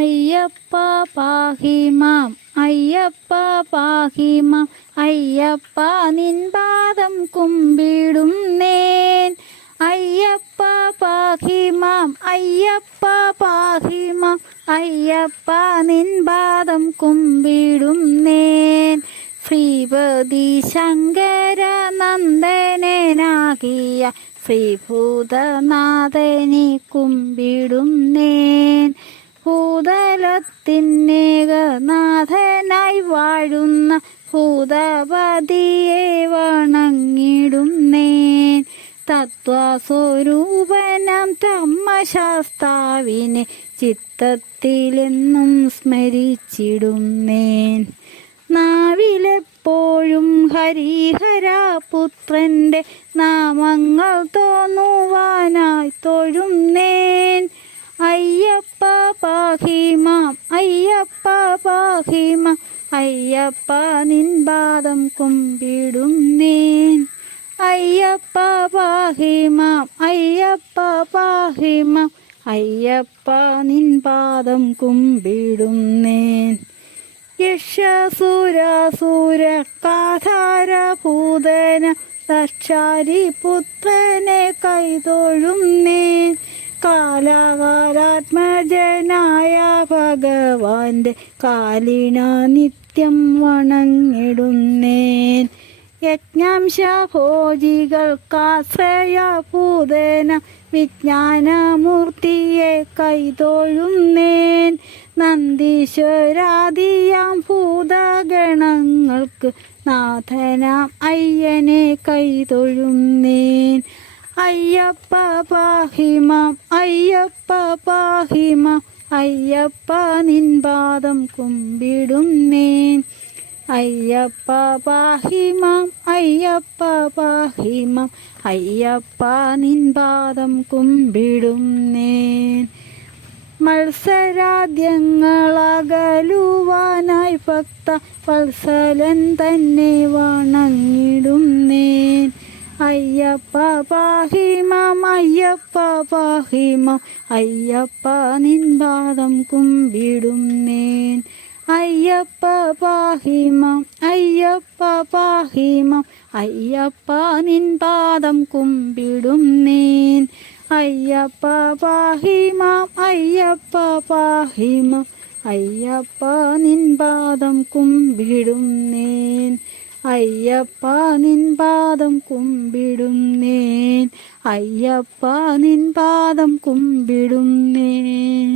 അയ്യപ്പ പാഹിമാം അയ്യപ്പ പാഹിമാം അയ്യപ്പ നിൻപാദം കുമ്പിടും നേൻ. അയ്യപ്പ പാഹിമാം അയ്യപ്പ പാഹിമാം അയ്യപ്പ നിൻപാദം കുമ്പിടും നേൻ. ശ്രീപതി ശങ്കര നന്ദനാകിയ ശ്രീഭൂതനാഥനെ കുമ്പിടും ഭൂതലത്തിന്നേകനാഥനായി വാഴുന്ന ഭൂതപതിയെ വണങ്ങിടുന്നേൻ. തത്വസ്വരൂപനം ധമ്മശാസ്താവിനെ ചിത്തത്തിലെന്നും സ്മരിച്ചിടുന്നേൻ. നാവിലെപ്പോഴും ഹരിഹരാപുത്രന്റെ നാമങ്ങൾ തോന്നുവാനായി തൊഴുന്നേൻ പാഹിമാം അയ്യപ്പ നിൻ പാദം കുമ്പിടുന്നേൻ. അയ്യപ്പ പാഹിമ അയ്യപ്പ പാഹിമ അയ്യപ്പ നിൻ പാദം കുമ്പിടുന്നേൻ. യക്ഷസുരാസുര കാധാരഭൂതന ദക്ഷാരി പുത്രനെ കൈതൊഴുന്നേൻ. കാലാകാലാത്മജനായ ഭഗവാന്റെ കാലിണ നിത്യം വണങ്ങിടുന്നേൻ. യജ്ഞാംശഭോജികൾക്കാശ്രയഭൂതന വിജ്ഞാനമൂർത്തിയെ കൈതൊഴുന്നേൻ. നന്ദീശ്വരാദിയാം ഭൂതഗണങ്ങൾക്ക് നാഥനാം അയ്യനെ കൈതൊഴുന്നേൻ. അയ്യപ്പ പാഹിമാം അയ്യപ്പ പാഹിമാം അയ്യപ്പ നിൻപാദം കുമ്പിടുന്നേൻ അയ്യപ്പ പാഹിമാം അയ്യപ്പ പാഹിമാം അയ്യപ്പ നിൻപാദം കുമ്പിടുന്നേൻ മത്സരാദ്യങ്ങളകലുവാനായി ഭക്ത വത്സലൻ തന്നെ വണങ്ങിടുന്നേൻ അയ്യപ്പ പാഹിമാം അയ്യപ്പ പാഹിമാം അയ്യപ്പ നിൻ പാദം കുമ്പിടുന്നേൻ അയ്യപ്പ പാഹിമാം അയ്യപ്പ പാഹിമാം അയ്യപ്പ നിൻ പാദം കുമ്പിടുന്നേൻ അയ്യപ്പ പാഹിമാം അയ്യപ്പ പാഹിമാം അയ്യപ്പ നിൻ പാദം കുമ്പിടുന്നേൻ അയ്യപ്പ നിൻ പാദം കുമ്പിടുന്നേൻ അയ്യപ്പ നിൻ പാദം കുമ്പിടുന്നേൻ